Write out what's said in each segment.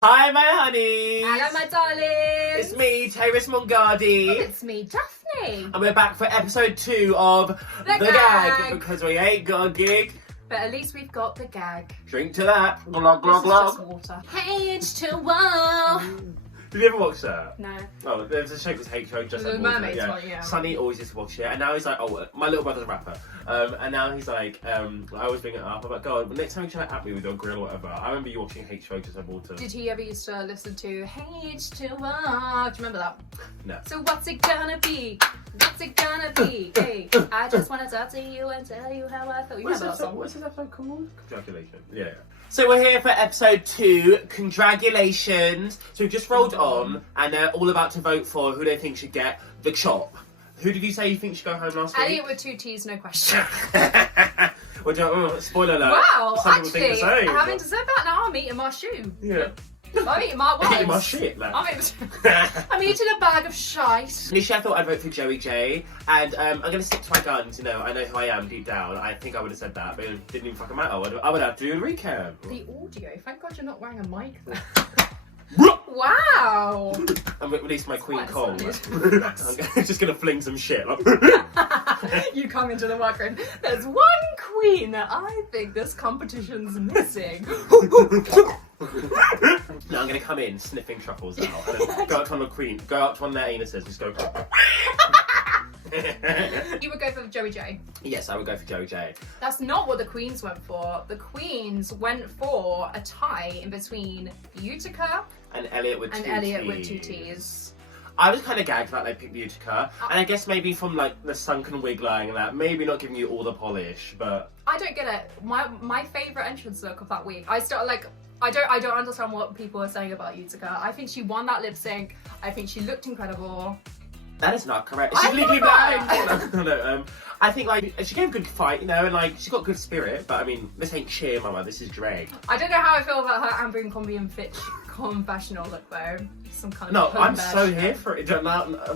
Hi, my honeys! Hello, my darlings! It's me, Tayris Mongardi. And it's me, Daphne. And we're back for episode 2 of The Gag. because we ain't got a gig. But at least we've got the gag. Drink to that. Glug, glug, This is just glug. water. H2O. Did you ever watch that? No. Oh, there's a show called H2O, just The like water. mermaids one, yeah. Sonny always used to watch it, and now he's like, oh, my little brother's a rapper. And now he's like, I always bring it up. I'm like, God, next time you try to at me with your grill or whatever, I remember you watching H2O, just like water. Did he ever used to listen to H2O? Do you remember that? No. So what's it gonna be? What's it gonna be? Hey, I just wanna talk to you and tell you how I feel. You remember that song? What's this episode called? Condragulations. Yeah. So we're here for episode 2, Condragulations. So we've just rolled on, and they're all about to vote for who they think should get the chop. Who did you say you think should go home last week? Elliot with 2 T's, no question. Well, spoiler alert. Wow, Some people think actually, the same, having but- said that, now I'm eating my shoe. Yeah. I'm eating my words. Eating my shit, like. I'm eating a bag of shite. Initially, I thought I'd vote for Joey J, and I'm going to stick to my guns, you know, I know who I am deep down. I think I would have said that, but it didn't even fucking matter. I would have to do a recap. The audio, thank God you're not wearing a mic there. Wow! Wow! I'm at least my queen quite Cole. solid. I'm just going to fling some shit. Like. You come into the workroom. There's one queen that I think this competition's missing. No, I'm going to come in sniffing truffles out and then go up to one of the queen, go up to one of their anuses and just go. You would go for Joey J. Yes, I would go for Joey J. That's not what the queens went for. The queens went for a tie in between Utica And Elliot with 2 2 T's. I was kind of gagged that they picked Utica, and I guess maybe from like the sunken wig lying and that, maybe not giving you all the polish, but I don't get it. My favourite entrance look of that week. I don't understand what people are saying about Utica. I think she won that lip sync. I think she looked incredible. that is not correct. I She's legally love blind. No, I think like she gave a good fight, you know, and like she's got good spirit. But I mean, this ain't cheer, mama. This is drag. I don't know how I feel about her Amber and Combi and Fitch confessional look though. Some kind No, of I'm pull and so bear here shit. for it.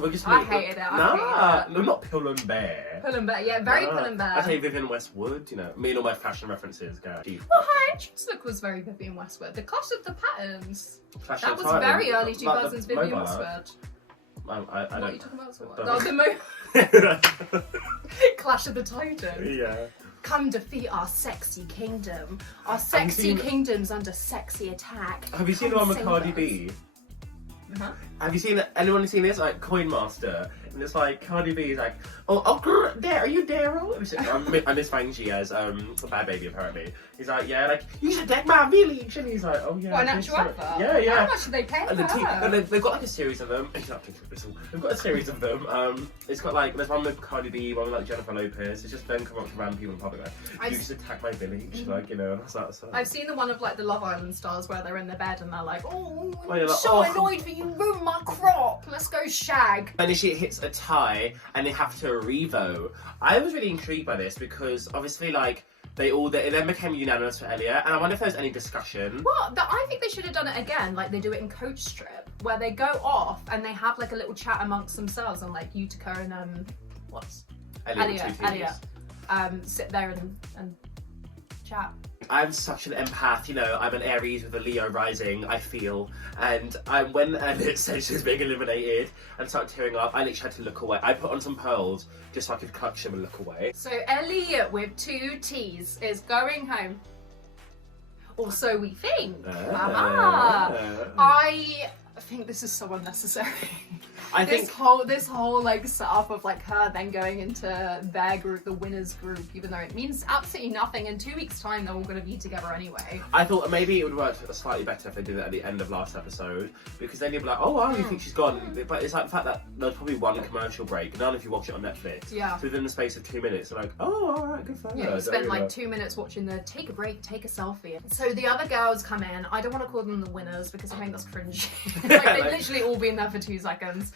We're just I hated it. No, not Pull and Bear. Pull and bear, yeah, very pull and bear. I say Vivienne Westwood. You know, me and all my fashion references go. Well, her entrance look was very Vivienne Westwood. The clash of the patterns. Fashion That was attire, very early like 2000s the Vivienne mobile Westwood. I What are don't. you talking about? So what? Don't- Oh, the Clash of the Titans. Yeah. Come defeat our sexy kingdom. Our sexy seen- kingdom's under sexy attack. Have you seen the Come one with save Cardi us. B? Uh-huh. Have you seen anyone seen this? Like Coin Master, and it's like Cardi B is like, oh, grr, there, are you Daryl? I miss Fangy as a bad baby apparently. He's like, yeah, like you should deck my village, and he's like, oh yeah. What, an I think actual so." advert? Yeah, yeah. How much did they pay And her? and they've got like a series of them. They've got a series of them. It's got like there's one with Cardi B, one with like Jennifer Lopez. It's just them coming up to random people in public like, you just attack my village, like you know. That's that. I've seen the one of like the Love Island stars where they're in their bed and they're like, oh, Oh, you're I'm like, so oh. annoyed that you ruined my crop. Let's go shag. And she hits a tie, and they have to revo. I was really intrigued by this because obviously, like they then became unanimous for Elliot, and I wonder if there's any discussion. What? I think they should have done it again, like they do it in Coach Strip, where they go off and they have like a little chat amongst themselves, and like Utica and what's Elliot, sit there and chat. I'm such an empath, you know. I'm an Aries with a Leo rising. I feel, and when Elliot said she was being eliminated and started tearing up, I literally had to look away. I put on some pearls just so I could clutch him and look away. So Elliot with 2 T's is going home. Or so we think. I think this is so unnecessary. I think this whole like setup of like her then going into their group, the winners group, even though it means absolutely nothing. In 2 weeks' time, they're all going to be together anyway. I thought maybe it would work slightly better if they did it at the end of last episode, because then you'd be like, oh wow, you think she's gone? But it's like the fact that there's probably one commercial break. None if you watch it on Netflix. Yeah. So within the space of 2 minutes, they're like, oh, all right, good for her. Yeah, you spent like 2 minutes watching the take a break, take a selfie. So the other girls come in. I don't want to call them the winners because I think that's cringy. Like they've literally all been there for 2 seconds.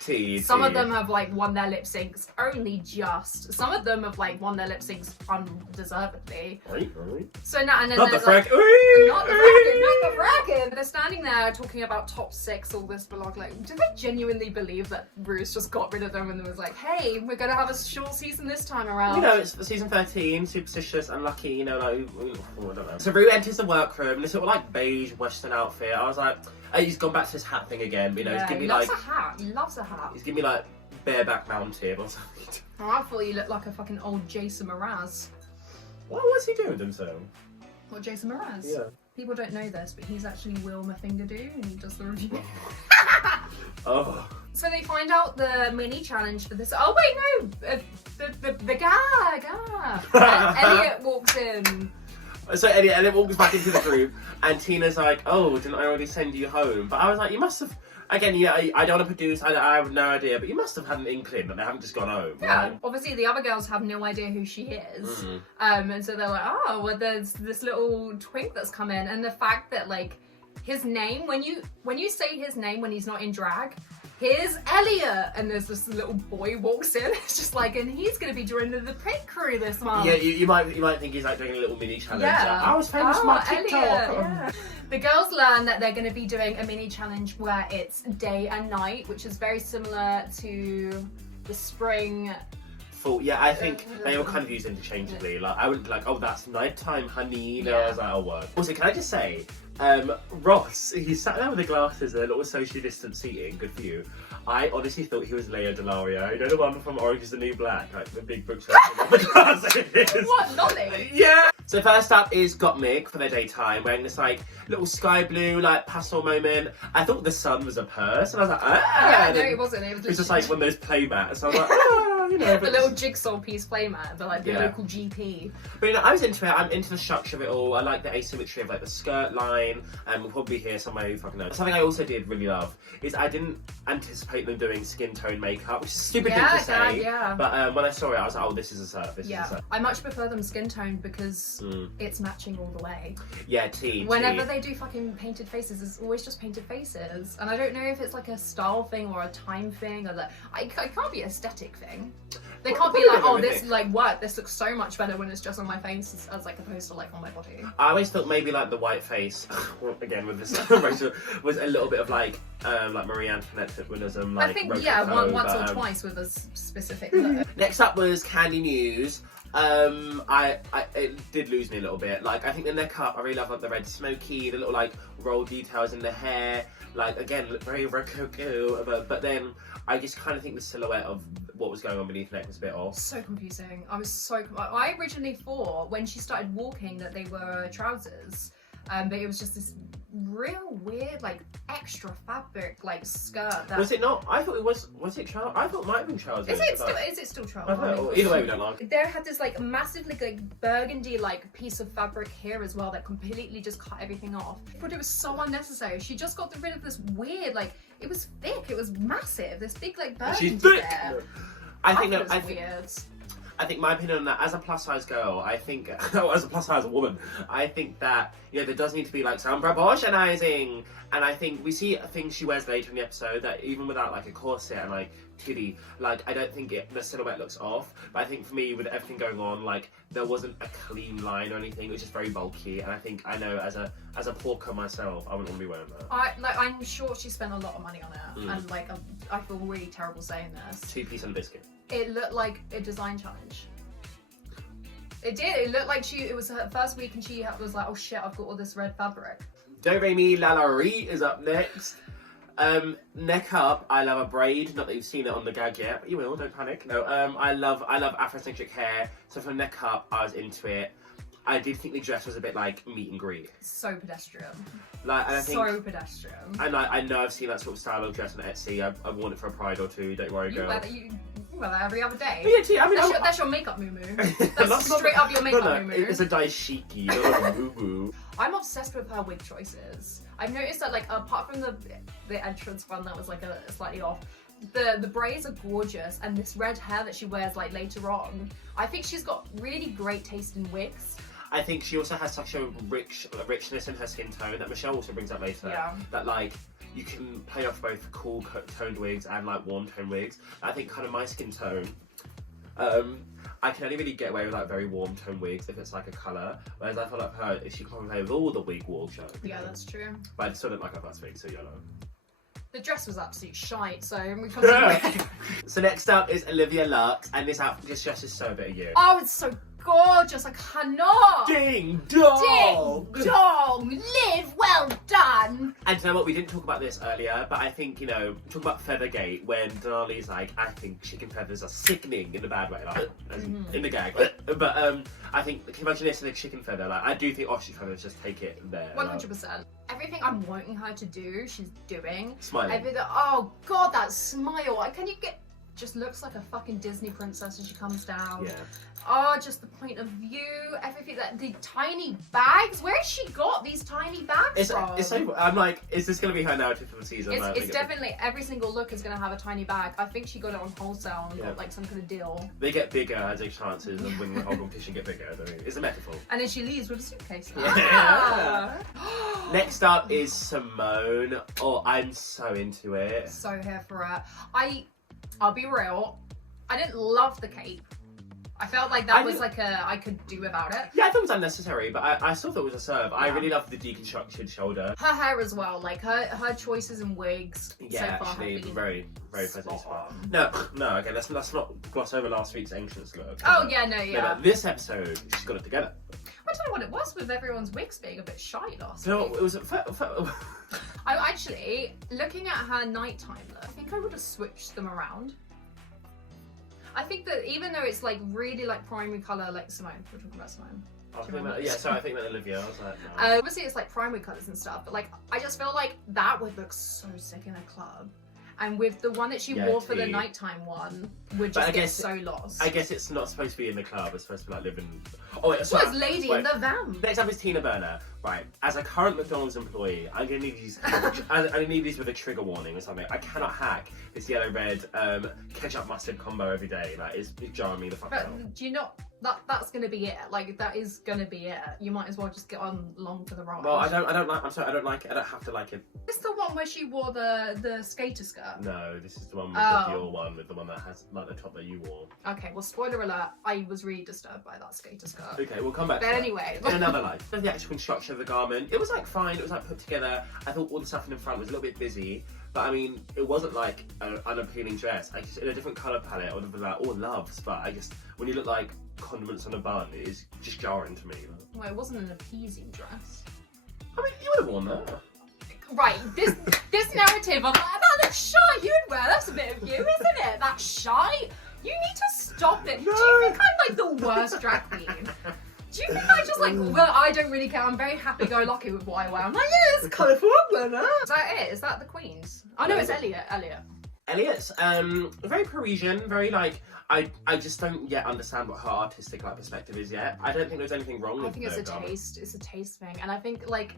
Some of them have like won their lip syncs only just. Some of them have like won their lip syncs undeservedly. Right. So now and then Not the there's frack. like, not the bracket. They're standing there talking about top 6, all this blog. Like, do they genuinely believe that Bruce just got rid of them and was like, hey, we're gonna have a short season this time around? You know, it's season 13, superstitious, unlucky, you know, like, I don't know. So Rue enters the workroom in this sort of like beige Western outfit. I was like, He's gone back to his hat thing again. You know, he's giving me he loves a hat. He loves a hat. He's giving me like bareback mountain or something. Oh, I thought you looked like a fucking old Jason Mraz. What's he doing with himself? What, Jason Mraz? Yeah. People don't know this, but he's actually Will Mafingadoo, and he does the review. Oh. So they find out the mini challenge for this. Oh wait, no, the guy. Elliot walks in. So Elliot walks back into the group, and Tina's like, "Oh, didn't I already send you home?" But I was like, "You must have." Again, yeah, I don't want to produce. I have no idea, but you must have had an inkling that they haven't just gone home. Yeah. Right? Obviously, the other girls have no idea who she is, and so they're like, "Oh, well, there's this little twink that's come in," and the fact that like his name, when you say his name when he's not in drag. Here's Elliot, and there's this little boy walks in. It's just like, and he's gonna be joining the pit crew this month. Yeah, you might think he's like doing a little mini challenge. Yeah, I was famous for my TikTok. Yeah. The girls learn that they're going to be doing a mini challenge where it's day and night, which is very similar to the spring. Yeah, I think they were kind of used interchangeably. Like I wouldn't be like, oh, that's nighttime, honey. No, I was like, oh, what? Also, can I just say, Ross, he sat there with the glasses and a little social distance seating. Good for you. I honestly thought he was Leo Delario. You know the one from Orange is the New Black, like the big bookshelf with the glasses. What, Nolly? Yeah. So first up is Gottmik for their daytime, wearing this like little sky blue like pastel moment. I thought the sun was a purse, and I was like, ah. Yeah, no, it wasn't. It was just like one of those play mats. So I was like, ah, you know. The little jigsaw piece playmat, but like the Yeah. local GP. But you know, I was into it. I'm into the structure of it all. I like the asymmetry of like the skirt line, and we'll probably hear somewhere who fucking knows. Something I also did really love is I didn't anticipate them doing skin tone makeup, which is a stupid thing to say. Yeah. But when I saw it, I was like, oh, this is a surf. This is a surf. I much prefer them skin toned because it's matching all the way. Yeah, tea. Whenever they do fucking painted faces, it's always just painted faces, and I don't know if it's like a style thing or a time thing, or that it can't be an aesthetic thing. They can't be like, oh, this like what? This looks so much better when it's just on my face as like opposed to like on my body. I always thought maybe like the white face, again with this racial, was a little bit of like Marie Antoinette-ism. Like I think Rococo, once or twice with a specific look. Next up was Candy News. It did lose me a little bit. Like I think the neck up, I really love like the red smoky, the little like roll details in the hair. Like again, look very Rococo, but then I just kind of think the silhouette of what was going on beneath the neck was a bit off. So confusing. I originally thought when she started walking that they were trousers, but it was just this real weird like extra fabric like skirt. That... Was it not? I thought it was. Was it trousers? I thought it might have been trousers. Is it still trousers? Either way, we don't like. There had this like massively like burgundy like piece of fabric here as well that completely just cut everything off. I thought it was so unnecessary. She just got rid of this weird like it was thick. It was massive. This big like burgundy. She's thick. There. I think weird. I think my opinion on that, as a plus size girl, I think, as a plus size woman, I think that, you know, there does need to be like some proportionizing. And I think we see things she wears later in the episode that even without like a corset and like titty, like I don't think the silhouette looks off. But I think for me, with everything going on, like there wasn't a clean line or anything. It was just very bulky. And I think I know as a porker myself, I wouldn't want to be wearing that. I'm sure she spent a lot of money on it, and like I feel really terrible saying this. 2-piece and a biscuit. It looked like a design challenge. It did. It looked like it was her first week and she was like, oh shit, I've got all this red fabric. Do Re Mi La La Ri is up next. Neck up, I love a braid. Not that you've seen it on the gag yet, but you will, don't panic. No, I love Afrocentric hair. So from neck up, I was into it. I did think the dress was a bit like meet and greet. So pedestrian. Like, and I think, so pedestrian. And I know I've seen that sort of style of dress on Etsy. I've worn it for a Pride or two. Don't worry, girl. You wear that every other day. But yeah, gee, I mean, that's your makeup moo-moo. That's straight up your makeup moo-moo. It's a daishiki, not a moo-moo. I'm obsessed with her wig choices. I've noticed that, like, apart from the entrance one that was like a slightly off, the braids are gorgeous, and this red hair that she wears like later on, I think she's got really great taste in wigs. I think she also has such a richness in her skin tone that Michelle also brings up later. Yeah. That like you can play off both cool toned wigs and like warm toned wigs. I think kind of my skin tone, I can only really get away with like very warm toned wigs if it's like a colour. Whereas I feel like her, if she can play with all the wig wardrobe. Yeah, that's true. But I still don't like her first wig, so yellow. The dress was absolute shite, so we can't. So next up is Olivia Lux, and this outfit just dresses so a bit of you. Oh, it's so gorgeous. I cannot. Ding dong! Ding dong! Live well done! And you know what? We didn't talk about this earlier, but I think, you know, talk about Feathergate when Denali's like, I think chicken feathers are sickening in a bad way, like, as in the gag. But I think, can you imagine this in a chicken feather? Like, I do think ostrich feathers just take it there. 100%. Everything I'm wanting her to do, she's doing. Smiling. Everything, oh god, that smile. Can you get... Just looks like a fucking Disney princess as she comes down. Yeah. Oh, just the point of view, everything, the tiny bags. Where's she got these tiny bags from? It's so, I'm like, is this going to be her narrative for the season? It's definitely, every single look is going to have a tiny bag. I think she got it on wholesale and got like some kind of deal. They get bigger as their chances of winning the whole competition get bigger. I mean, it's a metaphor. And then she leaves with a suitcase. Yeah. Ah. Next up is Simone. Oh, I'm so into it. So here for it. I'll be real, I didn't love the cape. I felt like that was like I could do without it. Yeah, I thought it was unnecessary, but I still thought it was a serve. Yeah. I really loved the deconstructed shoulder. Her hair as well, like her choices in wigs. Yeah, so far actually, have been very pleasant. No, okay, let's not gloss over last week's entrance look. Oh yeah, no, yeah. But this episode, she's got it together. I don't know what it was with everyone's wigs being a bit shy last No, week. it was. I actually, looking at her nighttime look, I think I would have switched them around. I think that even though it's like really like primary colour, like Simone, we're talking about Simone. I think that Olivia. I was like, no. Obviously it's like primary colours and stuff, but like I just feel like that would look so sick in a club. And with the one that she wore for the nighttime one, would just get so lost. I guess it's not supposed to be in the club, it's supposed to be like living... Oh wait, sorry. Well, it's Lady in the Van. Next up is Tina Burner. Right, as a current McDonald's employee, I'm gonna need these I need these with a trigger warning or something. I cannot hack this yellow-red ketchup mustard combo every day. Like, it's jarring me the fuck out. But do you not... That's gonna be it. Like, that is gonna be it. You might as well just get on along for the ride. Well, I don't like... I'm sorry, I don't like it. I don't have to like it. Is this the one where she wore the skater skirt? No, this is the one with the Dior one, with the one that has like the top that you wore. Okay, well, spoiler alert, I was really disturbed by that skater skirt. Okay, we'll come back to that. But anyway. In another life. The actual construction of the garment, it was like fine, it was like put together. I thought all the stuff in the front was a little bit busy. But I mean, it wasn't like an unappealing dress. I just, in a different colour palette, or like all loves. But I just, when you look like condiments on a bun, it is just jarring to me. Well, it wasn't an appeasing dress. I mean, you would have worn that. Right, this narrative of that looks shy you'd wear, that's a bit of you, isn't it? That's shy? You need to stop it. No. Do you think I'm like the worst drag queen? Do you think I just like, well, I don't really care, I'm very happy-go-lucky with what I wear. I'm like, yeah, it's colourful, then. Is that it? Is that the queens? Oh no, it's Elliot. Elliot's very Parisian, very like, I just don't yet understand what her artistic like perspective is yet. I don't think there's anything wrong with it. I think it's a taste thing, and I think like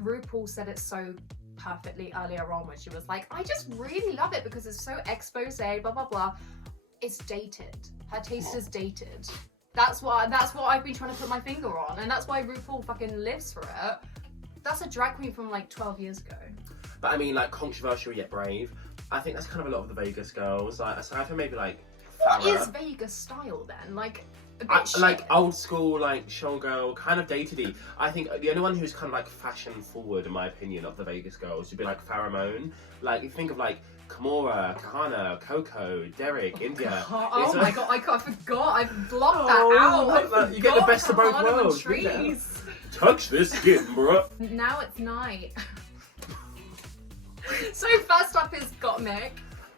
RuPaul said it so perfectly earlier on when she was like, I just really love it because it's so expose, blah blah blah. It's dated. Her taste is dated. That's what I've been trying to put my finger on, and that's why RuPaul fucking lives for it. That's a drag queen from like 12 years ago. But I mean, like, controversial yet brave. I think that's kind of a lot of the Vegas girls. Like, aside from maybe like What Farrah, is Vegas style then? Like a bit shit. Like old school, like showgirl, kind of dated-y. I think the only one who's kind of like fashion forward, in my opinion, of the Vegas girls would be like Farrah Moan. Like, if you think of like Kimora, Kahana, Coco, Derek, India. Oh my god, I forgot. I blocked that out. You get the best of both worlds. Trees. Touch this skin, bruh. Now it's night. So first up is Gottmik.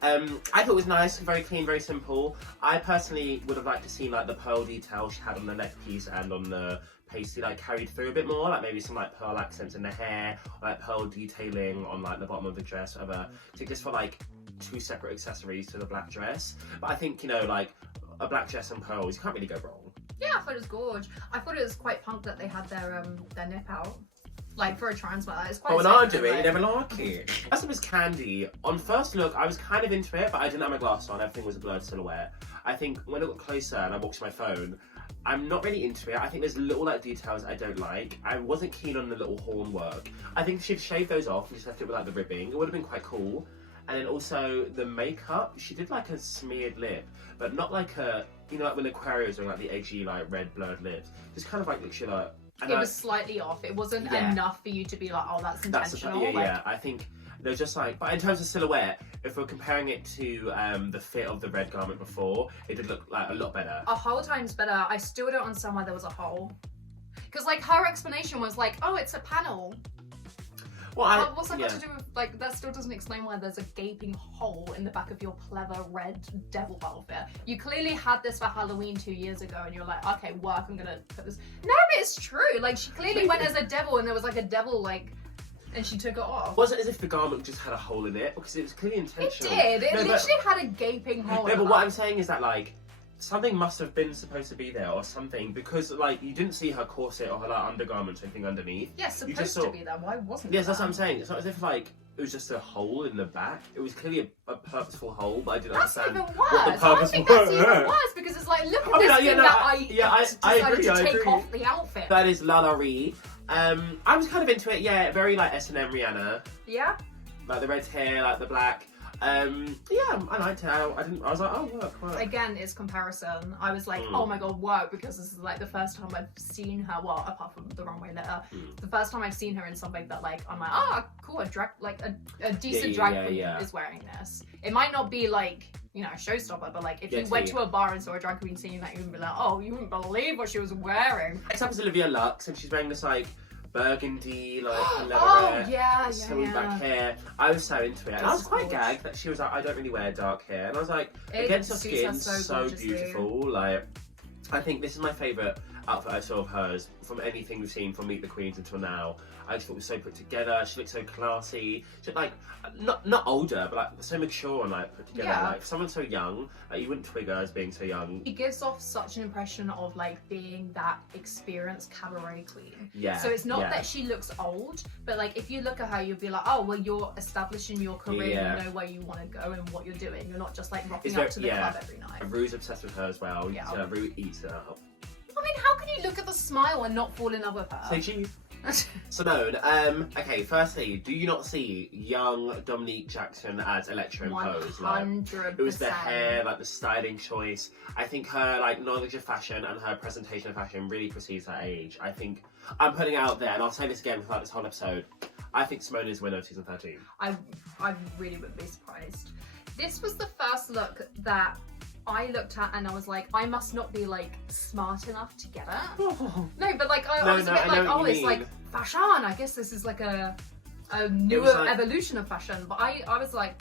I thought it was nice, very clean, very simple. I personally would have liked to see like the pearl detail she had on the neck piece and on the pasty like carried through a bit more, like maybe some like pearl accents in the hair, or like pearl detailing on like the bottom of the dress, whatever. So just for like two separate accessories to the black dress. But I think, you know, like a black dress and pearls, you can't really go wrong. Yeah, I thought it was gorge. I thought it was quite punk that they had their nip out. Like, for a trans wear, it's quite when I do it, you never like it. First up is Candy. On first look, I was kind of into it, but I didn't have my glasses on. Everything was a blurred silhouette. I think when I got closer and I walked to my phone, I'm not really into it. I think there's little like details I don't like. I wasn't keen on the little horn work. I think if she'd shaved those off and just left it with like the ribbing, it would have been quite cool. And then also the makeup, she did like a smeared lip, but not like a, you know, like when Aquarius doing like the edgy like red blurred lips. Just kind of like literally like. It was slightly off. It wasn't enough for you to be like, oh, that's intentional. Yeah. I think there's just like, but in terms of silhouette, if we're comparing it to the fit of the red garment before, it did look like a lot better. A whole times better. I still don't understand why there was a hole. Because like her explanation was like, oh, it's a panel. Well, what's that got to do with, like, that still doesn't explain why there's a gaping hole in the back of your pleather red devil outfit. You clearly had this for Halloween 2 years ago and you're like, okay, work, I'm gonna put this. No, but it's true. Like, she clearly went as a devil and there was like a devil, like, and she took it off. Was it as if the garment just had a hole in it? Because it was clearly intentional. It did. It literally had a gaping hole. No, but what I'm saying is that, like, something must have been supposed to be there or something, because like you didn't see her corset or her like undergarments or anything underneath. Yeah, supposed to be there. Why wasn't it? Yes, that's what I'm saying. It's not as if like it was just a hole in the back. It was clearly a purposeful hole, but I didn't understand even worse. what the purpose I think that's even worse because it's like, look at this thing that I decided to take off the outfit. That is Lalaurie. I was kind of into it. Yeah, very like S&M Rihanna. Yeah. Like the red hair, like the black. Yeah, I liked it. I was like, oh, work. Again, it's comparison. I was like, oh my god, work, because this is like the first time I've seen her, well, apart from the runway letter, the first time I've seen her in something that like, I'm like, cool, a decent drag queen is wearing this. It might not be like, you know, a showstopper, but like, if you went to a bar and saw a drag queen singing that, you would be like, oh, you wouldn't believe what she was wearing. Next up is Olivia Lux, and she's wearing this like burgundy, like leather back hair. I was so into it. And I was quite gagged that she was like, I don't really wear dark hair. And I was like, against her skin, so beautiful. Like, I think this is my favourite outfit I saw of hers from anything we've seen from Meet the Queens until now. I just thought it was so put together. She looked so classy. She looked like not older, but like so mature and like put together. Like someone so young, like you wouldn't twig her as being so young. She gives off such an impression of like being that experienced cabaret queen. Yeah. So it's not that she looks old, but like if you look at her, you'll be like, oh well, you're established in your career. You know where you want to go and what you're doing. You're not just like rocking up to the club every night. And Rue's obsessed with her as well. So Rue eats it up. I mean, how can you look at the smile and not fall in love with her? Say cheese. Simone, okay, firstly, do you not see young Dominique Jackson as Electra in Pose? 100%. It was the hair, like the styling choice. I think her like knowledge of fashion and her presentation of fashion really precedes her age. I think, I'm putting it out there, and I'll say this again throughout this whole episode, I think Simone is winner of season 13. I really wouldn't be surprised. This was the first look that I looked at and I was like, I must not be like smart enough to get it. No, but like I was a bit like, oh, it's like fashion. I guess this is like a newer evolution of fashion. But I was like,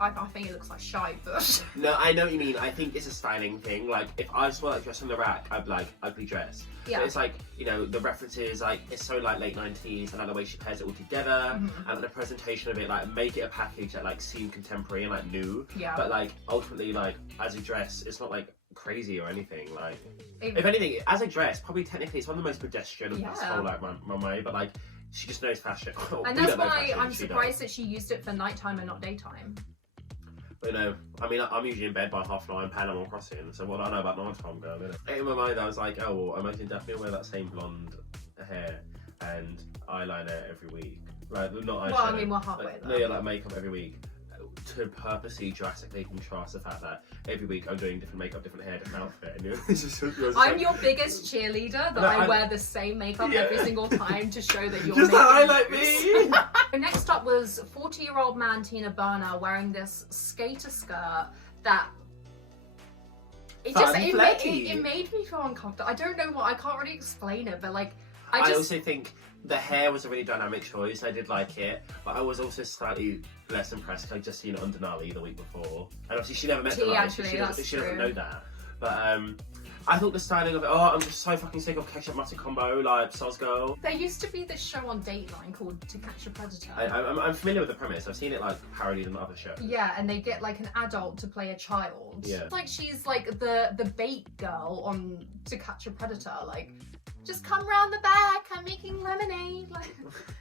I think it looks like shite. But no, I know what you mean. I think it's a styling thing. Like if I saw that dress on the rack, I'd be like ugly dress. Yeah. But it's like, you know, the references, like it's so like late 90s, and like the way she pairs it all together, and the presentation of it, like make it a package that like seemed contemporary and like new. Yeah. But like ultimately, like as a dress, it's not like crazy or anything. Like if anything, as a dress, probably technically it's one of the most pedestrian of this whole like runway. But like she just knows fashion. And that's why I'm surprised that she used it for nighttime and not daytime. You know, I mean, I'm usually in bed by 9:30 Panama Crossing, so what do I know about nighttime, girl? In my mind, I was like, oh, well, I imagine DAPHNE will wear that same blonde hair and eyeliner every week. Like, not eyeshadow. Well, I mean, we're halfway there. No, yeah, like makeup every week. To purposely drastically contrast the fact that every week I'm doing different makeup, different hair, different outfit. And I'm your biggest cheerleader that I wear the same makeup every single time to show that you're just that I like me. Next up was 40-year-old man Tina Burner wearing this skater skirt that it made me feel uncomfortable. I don't know what, I can't really explain it, but like I also think the hair was a really dynamic choice. I did like it, but I was also slightly less impressed because I'd just seen it on Denali the week before. And obviously she never met Denali, so she doesn't know that. But I thought the styling of it, I'm just so fucking sick of ketchup mustard combo, like Soz Girl. There used to be this show on Dateline called To Catch a Predator. I'm familiar with the premise. I've seen it like parodied in other shows. Yeah, and they get like an adult to play a child. Yeah. Like she's like the bait girl on To Catch a Predator, like just come round the back, I'm making lemonade.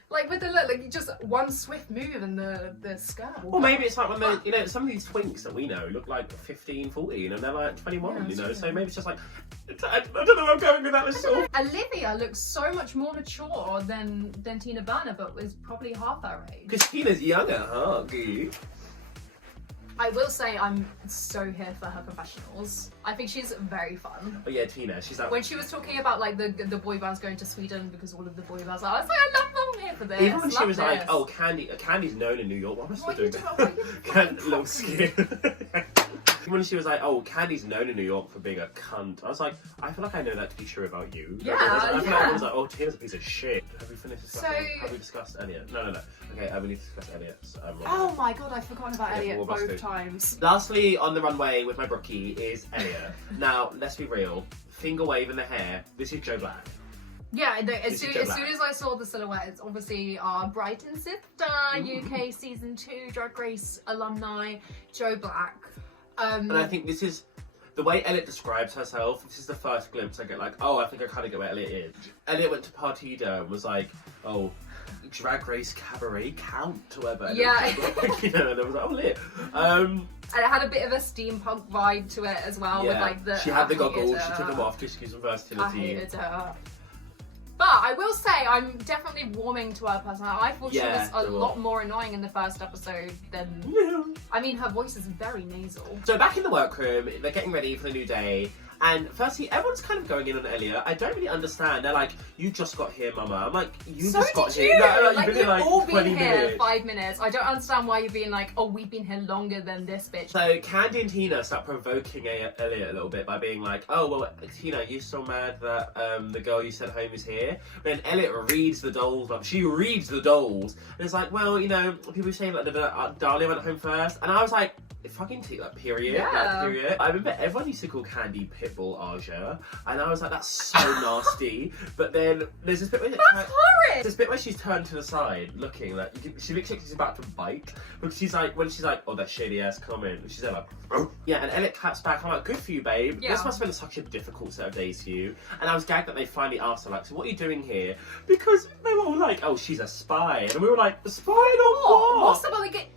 Like with the look, like just one swift move and the skirt. Well, maybe it's like when they, you know, some of these twinks that we know look like 15, 14 and they're like 21, you know, so maybe it's just like, I don't know where I'm going with that. Olivia looks so much more mature than Tina Burner, but was probably half her age. Because Tina's younger, huh? I will say I'm so here for her confessionals. I think she's very fun. Oh yeah, Tina, she's like... When she was talking about like the boy bands going to Sweden because all of the boy bands, I was like, I love them, I'm here for this. Even when she was like, oh, Candy's known in New York. What am I supposed to do? Little skin. When she was like, oh, Candy's known in New York for being a cunt, I was like, I feel like I know that to be true about you. Yeah, I feel like I was like, oh, Tina's a piece of shit. Have we finished discussing? Have we discussed Elliot? No. Okay, we need to discuss Elliot's. Oh my god, I've forgotten about Elliot both times. Lastly, on the runway with my brookie is Elliot. Now, let's be real. Finger wave in the hair. This is Joe Black. Yeah, as soon as I saw the silhouette, it's obviously our Brighton sister, UK Season 2 Drag Race alumni, Joe Black. And I think this is, the way Elliot describes herself, this is the first glimpse I get like, oh, I think I kind of get where Elliot is. Elliot went to Partida and was like, oh, Drag Race Cabaret Count, whatever. Yeah. You know, and I was like, oh, lit. And it had a bit of a steampunk vibe to it as well, with like the... She had the goggles, she took them off to excuse some versatility. I hated her. But I will say, I'm definitely warming to her personality. I thought she was a lot more annoying in the first episode than... I mean, her voice is very nasal. So back in the workroom, they're getting ready for the new day. And firstly, everyone's kind of going in on Elliot. I don't really understand. They're like, you just got here, mama. I'm like, you just got here. No, like, you've been like all been 20 here minutes. 5 minutes. I don't understand why you're being like, oh, we've been here longer than this bitch. So Candy and Tina start provoking Elliot a little bit by being like, oh, well, Tina, you're so mad that the girl you sent home is here. Then Elliot reads the dolls. Like, she reads the dolls. And it's like, well, you know, people say like, Dahlia went home first. And I was like, fucking like, period. Yeah. Like, period. I remember everyone used to call Candy Pitbull Aja. And I was like, that's so nasty. But then there's this bit where horrid! This bit where she's turned to the side, looking like she looks like she's about to bite. But she's like, oh, that shady ass comment. She's there like, oh. Yeah, and Elliot claps back. I'm like, good for you, babe. Yeah. This must have been such a difficult set of days for you. And I was gagged that they finally asked her like, so what are you doing here? Because they were all like, oh, she's a spy, and we were like, a spy on what? What's about like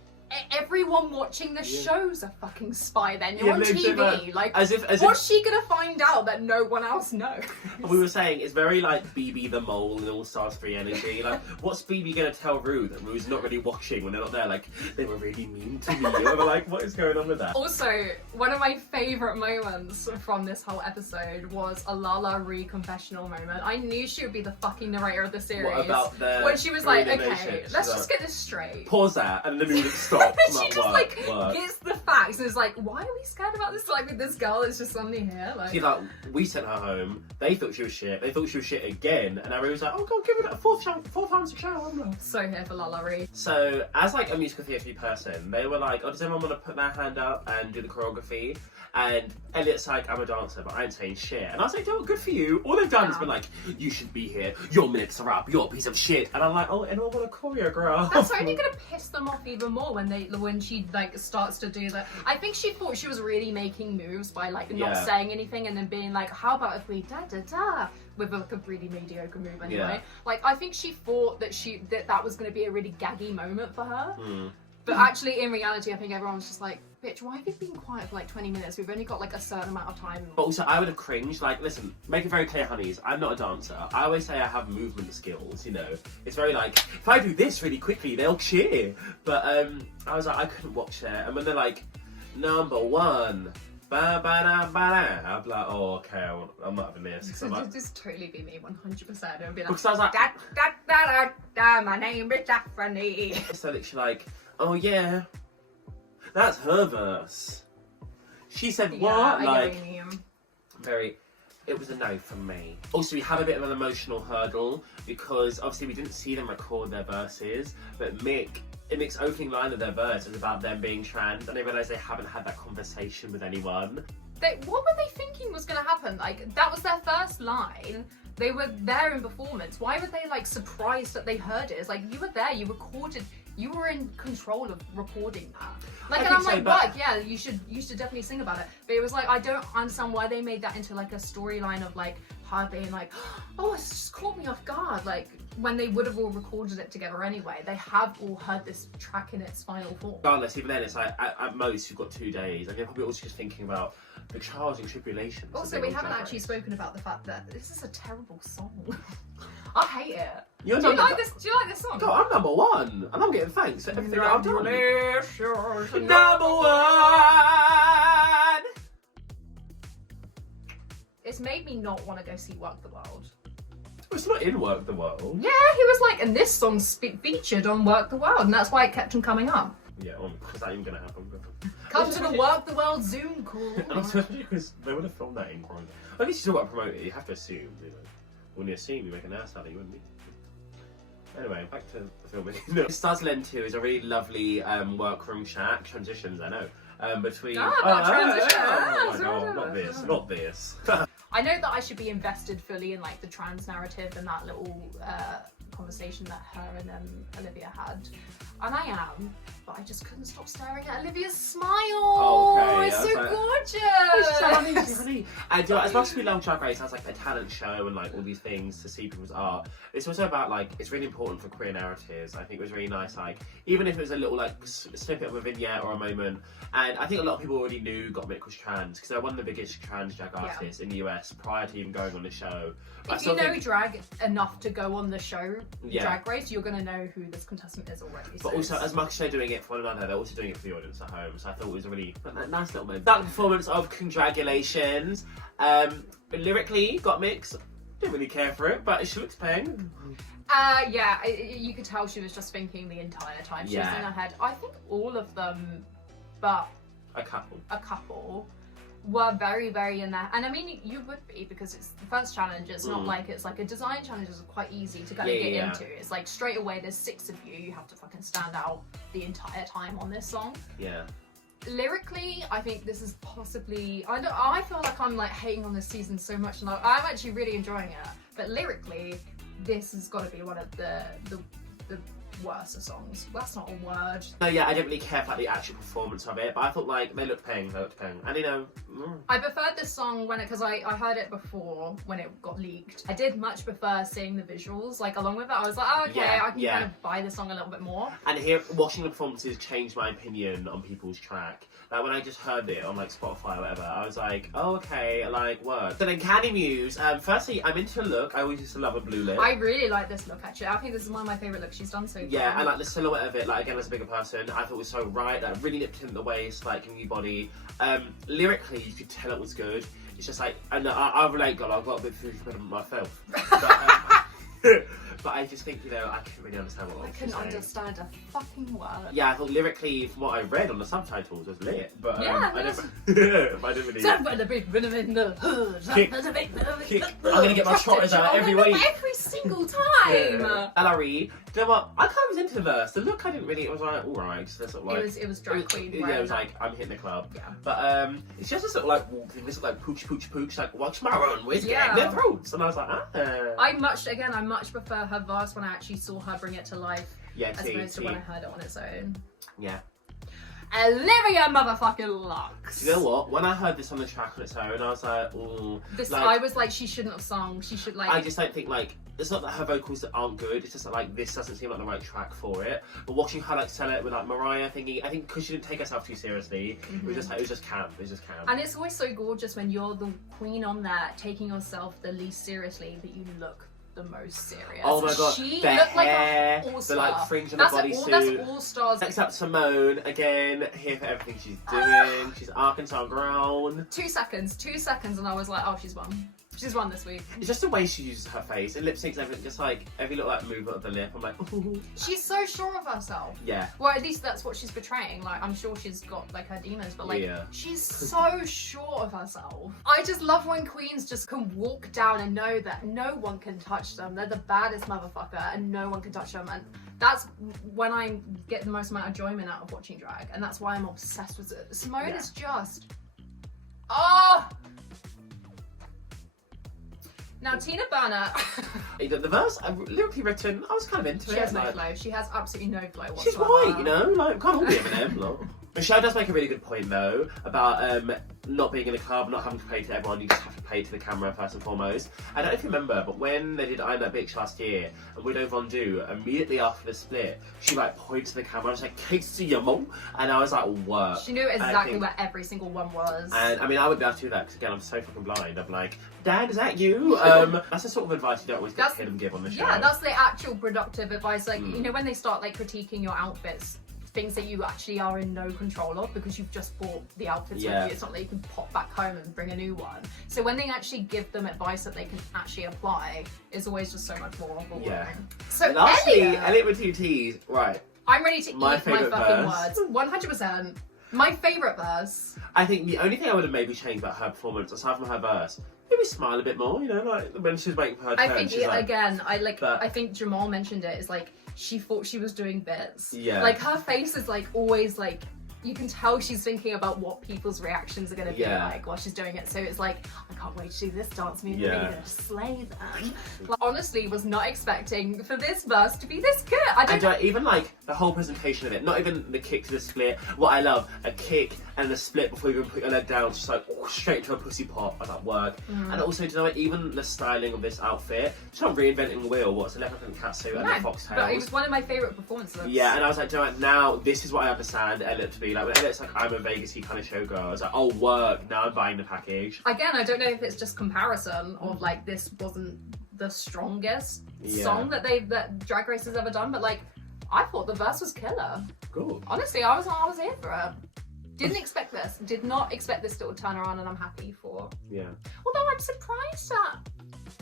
everyone watching the show's a fucking spy then. You're on TV. Like, what's she gonna find out that no one else knows? We were saying it's very like BB the Mole in All Stars 3 energy. Like, what's BB gonna tell Rue that Rue's not really watching when they're not there? Like, they were really mean to me. And we're like, what is going on with that? Also, one of my favourite moments from this whole episode was a Lala Rue confessional moment. I knew she would be the fucking narrator of the series. What about the when she was like, okay, let's let's just get this straight. Pause that, and the music stops. She just gets the facts and is like, why are we scared about this? Like, with this girl is just suddenly here. Like, she's like, we sent her home. They thought she was shit. They thought she was shit again. And Ari was like, oh god, give it a fourth time's a show. I'm like, so here for Lala Rue. So as like a musical theatre person, they were like, oh, does anyone want to put their hand up and do the choreography? And Elliot's like, I'm a dancer, but I ain't saying shit. And I was like, oh, good for you. All they've done is been like, you should be here. Your minutes are up. You're a piece of shit. And I'm like, oh, anyone want to choreograph? That's only gonna piss them off even more when she like starts to do that. I think she thought she was really making moves by like not saying anything and then being like, how about if we da da da with like a really mediocre move anyway. Yeah. Like, I think she thought that that was gonna be a really gaggy moment for her. But actually, in reality, I think everyone was just like, bitch, why have you been quiet for like 20 minutes? We've only got like a certain amount of time. But also, I would have cringed. Like, listen, make it very clear, honeys, I'm not a dancer. I always say I have movement skills, you know. It's very like, if I do this really quickly, they'll cheer. But I was like, I couldn't watch that. And when they're like, number one, ba-ba-da-ba-da, I'm like, oh, okay, I'm not having this. Just totally be me, 100%. It would be like, because I was like, da-da-da-da, my name is DAPHNE. So literally like, oh yeah, that's her verse. She said what? Like, it was a no from me. Also, we have a bit of an emotional hurdle because obviously we didn't see them record their verses, but Mick's opening line of their verse is about them being trans, and I realise they haven't had that conversation with anyone. What were they thinking was going to happen? Like, that was their first line. They were there in performance. Why were they like surprised that they heard it? It's like, you were there, you recorded, you were in control of recording that. Like, and I'm like, right, yeah, you should definitely sing about it. But it was like, I don't understand why they made that into like a storyline of like her being like, oh, it's just caught me off guard. Like, when they would have all recorded it together anyway. They have all heard this track in its final form. Regardless, even then, it's like, at most, you've got 2 days. And you're probably also just thinking about the trials and tribulations. Also, we haven't actually spoken about the fact that this is a terrible song. I hate it. Do you like this song? God, I'm number one, and I'm getting thanks for everything that I've done. Number one. It's made me not want to go see Work the World. It's not in Work the World. Yeah, he was like, and this song's featured on Work the World, and that's why it kept on coming up. Yeah, is that even gonna happen? Come to the Work the World Zoom call. And especially because they would have filmed that in quarantine. I guess you talk about promoting it, you have to assume, you know. When you assume, you make an ass out of you, wouldn't you? Anyway, back to the filming. No. Stars Lend 2 is a really lovely workroom chat. Transitions, I know. Between... transitions. Oh my god, not this. I know that I should be invested fully in like the trans narrative and that little conversation that her and Olivia had. And I am, but I just couldn't stop staring at Olivia's smile. Okay, it's so like, gorgeous. It's funny. And as much as we love Drag Race as like a talent show and like all these things to see people's art, it's also about like, it's really important for queer narratives. I think it was really nice, like, even if it was a little like snippet of a vignette or a moment. And I think a lot of people already knew Gottmik was trans because they're one of the biggest trans drag artists in the US prior to even going on the show. If you know drag enough to go on the show, Drag Race, you're going to know who this contestant is already. But also, as much as they're doing it for one another, they're also doing it for the audience at home. So I thought it was a really nice little moment. That performance of Condragulations. Lyrically, Gottmik, didn't really care for it, but she looks paying. Yeah, you could tell she was just thinking the entire time. She was in her head. I think all of them, but a couple were very, very in there. And I mean, you would be, because it's the first challenge. It's not like it's like a design challenge is quite easy to kind of get into. It's like straight away, there's 6 of you. You have to fucking stand out the entire time on this song. Yeah. Lyrically, I think this is possibly... I feel like I'm like hating on this season so much, and I'm actually really enjoying it. But lyrically, this has got to be one of the worst songs. That's not a word. No, yeah, I didn't really care for the actual performance of it, but I thought like they looked paying. And you know, I preferred this song because I heard it before when it got leaked. I did much prefer seeing the visuals like along with it. I was like, oh, okay, I can kind of buy this song a little bit more. And watching the performances changed my opinion on people's track. Like when I just heard it on like Spotify or whatever, I was like, oh, okay, like what? So then Candy Muse. Firstly, I'm into a look. I always used to love a blue lip. I really like this look actually. I think this is one of my favourite looks she's done so far. Yeah, and like the silhouette of it, like again as a bigger person, I thought it was so right. Like really nipped in the waist, like a new body. Lyrically, you could tell it was good. It's just like, and I relate, God, I've got a bit food for myself. But I just think, you know, I couldn't really understand what I couldn't understand a fucking word. Yeah, I thought lyrically, from what I read on the subtitles, was lit. But I didn't really... Somewhere the big rhythm in the hood. I'm going to get my trotters out every week. Every single time. LRE. You know what? I kind of was into the verse. The look, I didn't really... It was like, alright. Sort of like, it was drag queen. Yeah, it was like, I'm hitting the club. Yeah. But it's just a sort of like walking, this like pooch, like, watch my own whiskey in their throats. And I was like, I much prefer her verse when I actually saw her bring it to life, as opposed to when I heard it on its own. Yeah. Olivia motherfucking Lux. You know what? When I heard this on the track on its own, I was like, ooh. I was like, she shouldn't have sung. She should like. I just don't think like it's not that her vocals aren't good. It's just that like this doesn't seem like the right track for it. But watching her like sell it with like Mariah, I think because she didn't take herself too seriously, it was just camp. It was just camp. And it's always so gorgeous when you're the queen on that, taking yourself the least seriously, but you look the most serious. Oh my god, she the looked hair, like an all-star. The like fringe on the bodysuit. That's all stars. Next up, Simone again, here for everything she's doing. She's Arkansas grown. 2 seconds, and I was like, oh, she's won. She's won this week. It's just the way she uses her face and lip syncs, everything. Just like every little like movement of the lip, I'm like, ooh. She's so sure of herself. Yeah. Well, at least that's what she's portraying. Like, I'm sure she's got like her demons, but like, she's so sure of herself. I just love when queens just can walk down and know that no one can touch them. They're the baddest motherfucker, and no one can touch them. And that's when I get the most amount of enjoyment out of watching drag, and that's why I'm obsessed with it. Simone is just, Now, Tina Burner. The verse, lyrically written, I was kind of into it. She has no flow. She has absolutely no flow whatsoever. She's white, you know? Like, can't all be Eminem. Michelle does make a really good point though about not being in a club, not having to play to everyone, you just have to play to the camera first and foremost. I don't know if you remember, but when they did I'm That Bitch last year, and Widow Von Du, immediately after the split, she like pointed to the camera and was like, Casey, your mom, and I was like, what? She knew exactly where every single one was. And I mean, I wouldn't be able to do that because again, I'm so fucking blind. I'm like, Dad, is that you? That's the sort of advice you don't always get to hear them give on the show. Yeah, that's the actual productive advice. Like, you know, when they start like critiquing your outfits, things that you actually are in no control of because you've just bought the outfits with you. It's not like you can pop back home and bring a new one. So when they actually give them advice that they can actually apply, it's always just so much more overwhelming. Yeah. So lastly, Elliot with 2 T's. Right. I'm ready to eat my fucking verse. words. 100%. My favourite verse. I think the only thing I would have maybe changed about her performance, aside from her verse, maybe smile a bit more, you know, like when she was waiting for her turn. I think, I think Jamal mentioned it, is like, she thought she was doing bits. Yeah. Like, her face is like always like, you can tell she's thinking about what people's reactions are going to be like while she's doing it. So it's like, I can't wait to do this dance move. I'm going to slay them. Like, honestly, was not expecting for this verse to be this good. Even like the whole presentation of it, not even the kick to the split. What I love, a kick and a split before you even put your leg down, just like straight to a pussy pop. I thought work. And also, do you know what? Even the styling of this outfit, she's not reinventing the wheel. What's a leopard catsuit and a foxtail? But it was one of my favourite performances. Yeah, and I was like, do you know what? Now this is what I understand Elliot to be like. When Elliot's like, I'm a Vegas-y kind of showgirl. I was like, oh, work. Now I'm buying the package. Again, I don't know if it's just comparison of like this wasn't the strongest song that Drag Race has ever done, but like I thought the verse was killer. Cool. Honestly, I was here for it. Didn't expect this. Did not expect this to turn around, and I'm happy for. Yeah. Although I'm surprised that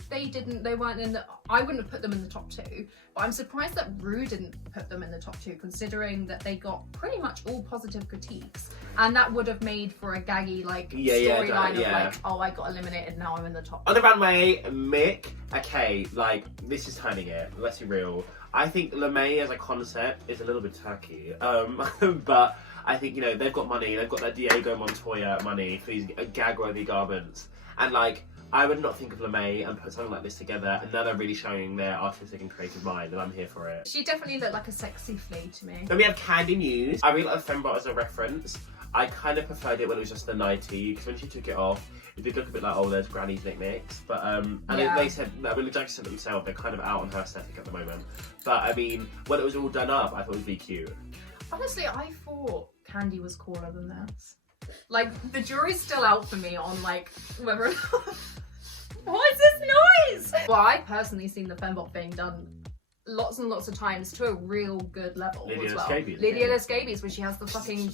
they weren't in the. I wouldn't have put them in the top 2, but I'm surprised that Ru didn't put them in the top 2, considering that they got pretty much all positive critiques, and that would have made for a gaggy like storyline of like, oh, I got eliminated, now I'm in the top. On the runway, Mick. Okay, like this is turning it. Let's be real. I think LeMay as a concept is a little bit tacky, but I think, you know, they've got money. They've got that Diego Montoya money for these gag-worthy garments, and like, I would not think of LeMay and put something like this together, and now they're really showing their artistic and creative mind, and I'm here for it. She definitely looked like a sexy flea to me. Then we have Candy Muse. I really like the Fembot as a reference. I kind of preferred it when it was just the nightie, because when she took it off, it did look a bit like, oh, there's Granny's knickknacks. But, they said, I mean, the Jackson said themselves, they're kind of out on her aesthetic at the moment. But, I mean, when it was all done up, I thought it would be cute. Honestly, I thought Candy was cooler than this. Like, the jury's still out for me on, like, whether or not... What is this noise? Well, I personally seen the Fembot thing done lots and lots of times to a real good level as well. Lydia Lescabies, where she has the fucking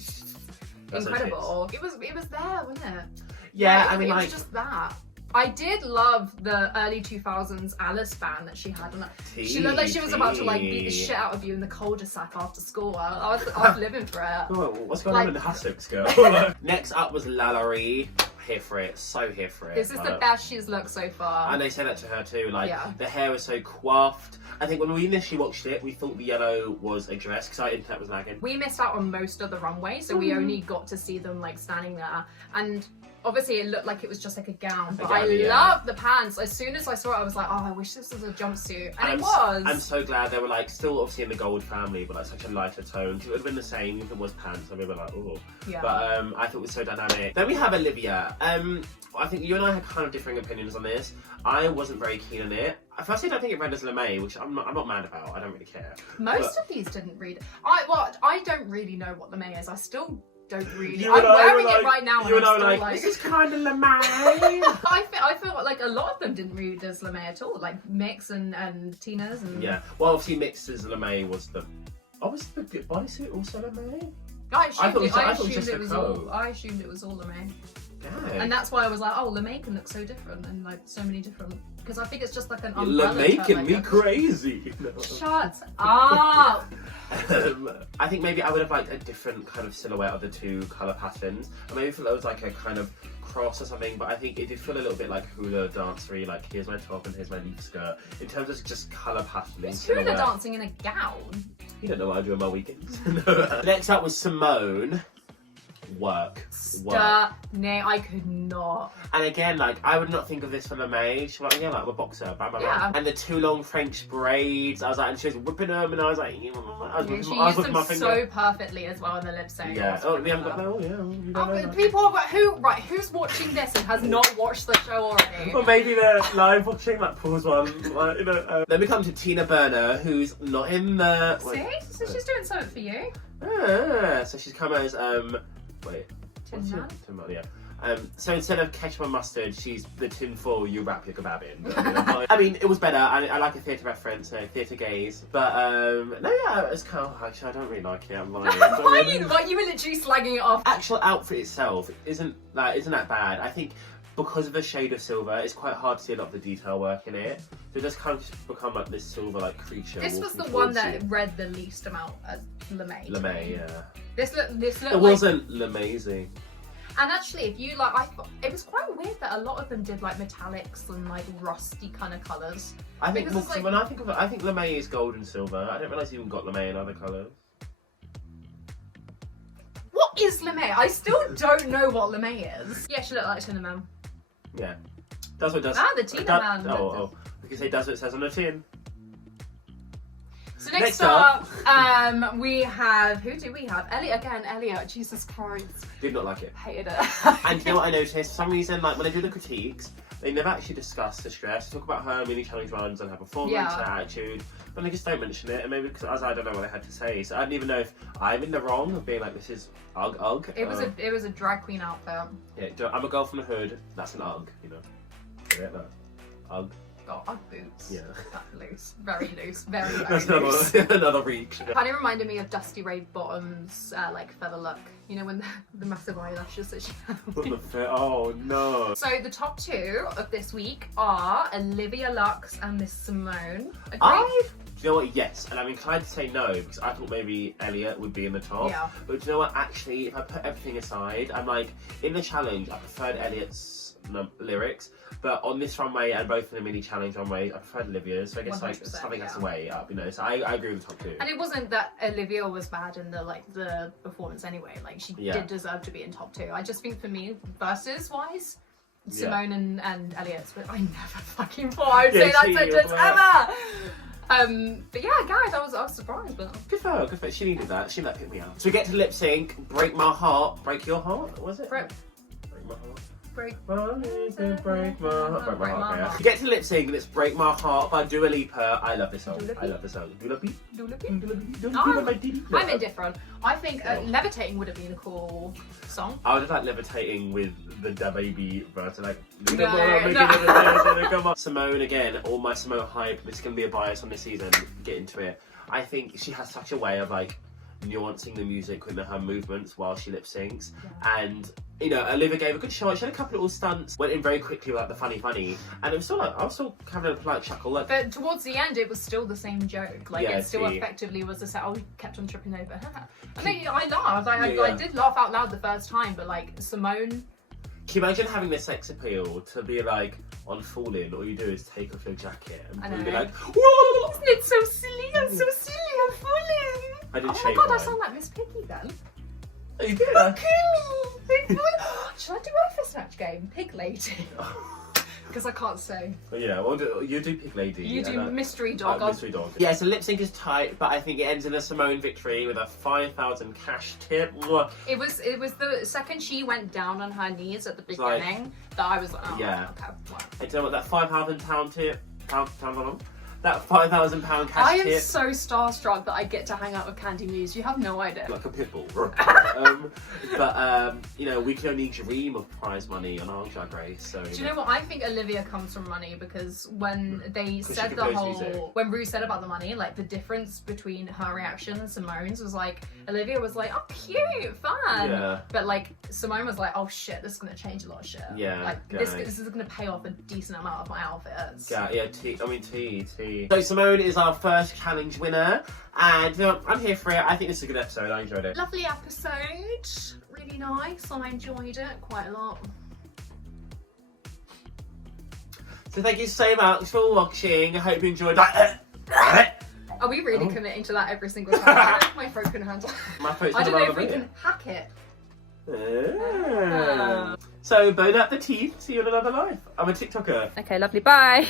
incredible. It was there, wasn't it? Yeah, like, I mean, it like, was just that. I did love the early 2000s Alice band that she had. And she looked like she was about to like beat the shit out of you in the cul-de-sac after school. I was living for it. Oh, what's going on in the Hassocks, girl? Next up was Lalaurie. Here for it, so here for it. This is the best she's looked so far. And they said that to her too, like, the hair was so coiffed. I think when we initially watched it, we thought the yellow was a dress, because our internet was lagging. We missed out on most of the runway, so we only got to see them, like, standing there. And obviously it looked like it was just like a gown, but I love the pants. As soon as I saw it, I was like, oh, I wish this was a jumpsuit. And it was. I'm so glad they were, like, still obviously in the gold family, but like such a lighter tone. It would have been the same if it was pants, and we were like, oh. Yeah. But I thought it was so dynamic. Then we have Olivia. I think you and I had kind of differing opinions on this. I wasn't very keen on it. Firstly, I don't think it read as LeMay, which I'm not mad about. I don't really care. Most of these didn't read. I don't really know what LeMay is. I still don't really. I'm wearing it right now, and I'm still like, this is kind of LeMay. I feel like a lot of them didn't read as LeMay at all. Like Mix and Tina's and Well, obviously Mix's LeMay was the. Oh, was the bodysuit also LeMay? I assumed it was all LeMay. Yeah. And that's why I was like, oh, LeMay can look so different and like so many different. Because I think it's just like an umbrella. LeMay can be crazy. No. Shut up. I think maybe I would have liked a different kind of silhouette of the two colour patterns. I maybe feel it was like a kind of cross or something, but I think it did feel a little bit like hula dancery, like here's my top and here's my leaf skirt, in terms of just colour patterning. It's hula dancing in a gown. You don't know what I do on my weekends. Next up was Simone. work. Stunning. I could not. And again, like, I would not think of this for LeMay. She's like, yeah, like, I'm a boxer. Bam, bam, Yeah. bam. And the 2 long French braids. I was like, and she was whipping them, and I was like, She I was used whipping them my finger. so perfectly as well in the lip sync. Yeah. Oh, we haven't got that. Oh, yeah. You don't know that. People, who's watching this and has not watched the show already? Or maybe they're live watching, like, pause one. Like, you know. Then we come to Tina Burner, who's not in the. See? So she's doing something for you. So she's come as wait. Tin Man? Tin Man, yeah. So instead of ketchup and mustard, she's the tinfoil you wrap your kebab in. But, you know, I mean, it was better. I like a theatre reference, theatre gaze. But no, yeah, it's kind of actually I don't really like it. I'm lying. Why you were literally slagging it off? Actual outfit itself isn't that bad. I think because of the shade of silver, it's quite hard to see a lot of the detail work in it. So it just kind of just become like this silver like creature. This was the one that read the least amount as LeMay. LeMay, yeah. This looked it wasn't LeMay-y. And actually, if you like, I thought it was quite weird that a lot of them did like metallics and like rusty kind of colours. I think when I think of it, I think LeMay is gold and silver. I didn't realise you even got LeMay in other colours. What is LeMay? I still don't know what LeMay is. Yeah, she looked like Tina Man. Yeah, that's what it does. Ah, the Tina Man. Because it does what it says on the tin. So next up, we have, who do we have? Elliot, Jesus Christ. Did not like it. Hated it. And you know what I noticed? For some reason, like when I do the critiques, they never actually discuss the stress. They talk about her mini challenge runs and her performance, her attitude, but they just don't mention it. And maybe because I don't know what they had to say, so I don't even know if I'm in the wrong of being like, this is ugh. It was a drag queen outfit. Yeah, I'm a girl from the hood. That's an ugh, you know. Yeah, no. Ugh. Got Ugg boots. Yeah. That's loose. Very loose. Very That's loose. another reach. Kind of reminded me of Dusty Ray Bottom's like feather look. You know, when the massive eyelashes that she had. Oh no. So the top 2 of this week are Olivia Lux and Miss Simone. Do you know what? Yes, and I'm inclined to say no because I thought maybe Elliot would be in the top. Yeah. But do you know what? Actually, if I put everything aside, I'm like, in the challenge, I preferred Elliot's lyrics, but on this runway and both in the mini challenge runway, I preferred Olivia's. So I guess like something has to weigh up, you know. So I agree with the top 2. And it wasn't that Olivia was bad in the performance anyway. Like she did deserve to be in top 2. I just think for me, versus wise, Simone and Elliot's, but I never fucking thought I would say that sentence ever. But yeah, guys, I was surprised, but good for her. She needed that. She let pick me up. So we get to lip sync. Break my heart. Break your heart. What was it? Break my heart. Break my heart. Break my heart. Okay. We get to lip sync and it's "Break My Heart" by Dua Lipa. I love this song. Dua Lipa? I'm indifferent. I think Levitating would have been a cool song. I would have liked Levitating with the DaBaby version, like come on. Simone again, all my Simone hype. This is gonna be a bias on this season. Get into it. I think she has such a way of like nuancing the music with her movements while she lip syncs, and you know, Olivia gave a good shot. She had a couple of little stunts, went in very quickly with like the funny, and it was still like I was still having a polite chuckle. Like, but towards the end, it was still the same joke. Like it still effectively was the same. Oh, we kept on tripping over. I mean, I laughed. I did laugh out loud the first time, but like Simone. Can you imagine having the sex appeal to be like on Falling? All you do is take off your jacket and be like, whoa! Isn't it so silly? I'm so silly. I'm falling. I didn't oh my god, I sound like Miss Piggy then. Oh, you did? Should I do my first snatch game? Pig Lady. Because I can't say. Yeah, well, you do Pig Lady. You do Mystery Dog. Mystery Dog. Yeah, so lip sync is tight, but I think it ends in a Simone victory with a 5,000 cash tip. It was the second she went down on her knees at the beginning that I was like, oh, yeah. Okay. Wow. And do you know what that £5,000 tip? That £5,000 cash tip. I am so starstruck that I get to hang out with Candy Muse. You have no idea. Like a pit bull. You know, we can only dream of prize money on our Drag Race. So do you know what? I think Olivia comes from money because when they said when Ru said about the money, like the difference between her reaction and Simone's was like Olivia was like, oh cute, fun. Yeah. But like Simone was like, oh shit, this is gonna change a lot of shit. Yeah. Like this is gonna pay off a decent amount of my outfits. Yeah. T. So Simone is our first challenge winner, and you know, I'm here for it. I think this is a good episode. I enjoyed it. Lovely episode, really nice. I enjoyed it quite a lot. So thank you so much for watching. I hope you enjoyed that. Are we really committing to that every single time? I don't know if my throat can handle. My throat's I don't know if we can hack it. So, bone out the teeth. See you in another life. I'm a TikToker. Okay, lovely. Bye.